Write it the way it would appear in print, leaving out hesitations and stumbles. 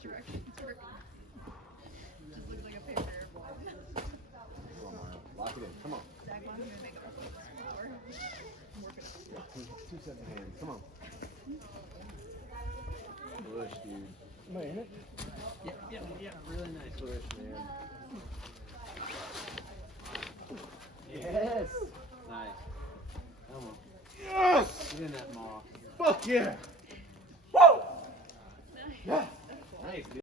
direction. It's working. Just looks like a paper airplane. Come on, Mario. Lock it in. Come on. Zach, I'm gonna make it a flower. I'm working on it. Two sets of hands. Come on. Push, dude. Am I in it? Yeah. Really nice push, man. Yes. Nice. Come on. Yes. Get in that maw. Fuck yeah. Woo. Nice. Yeah. Nice, dude.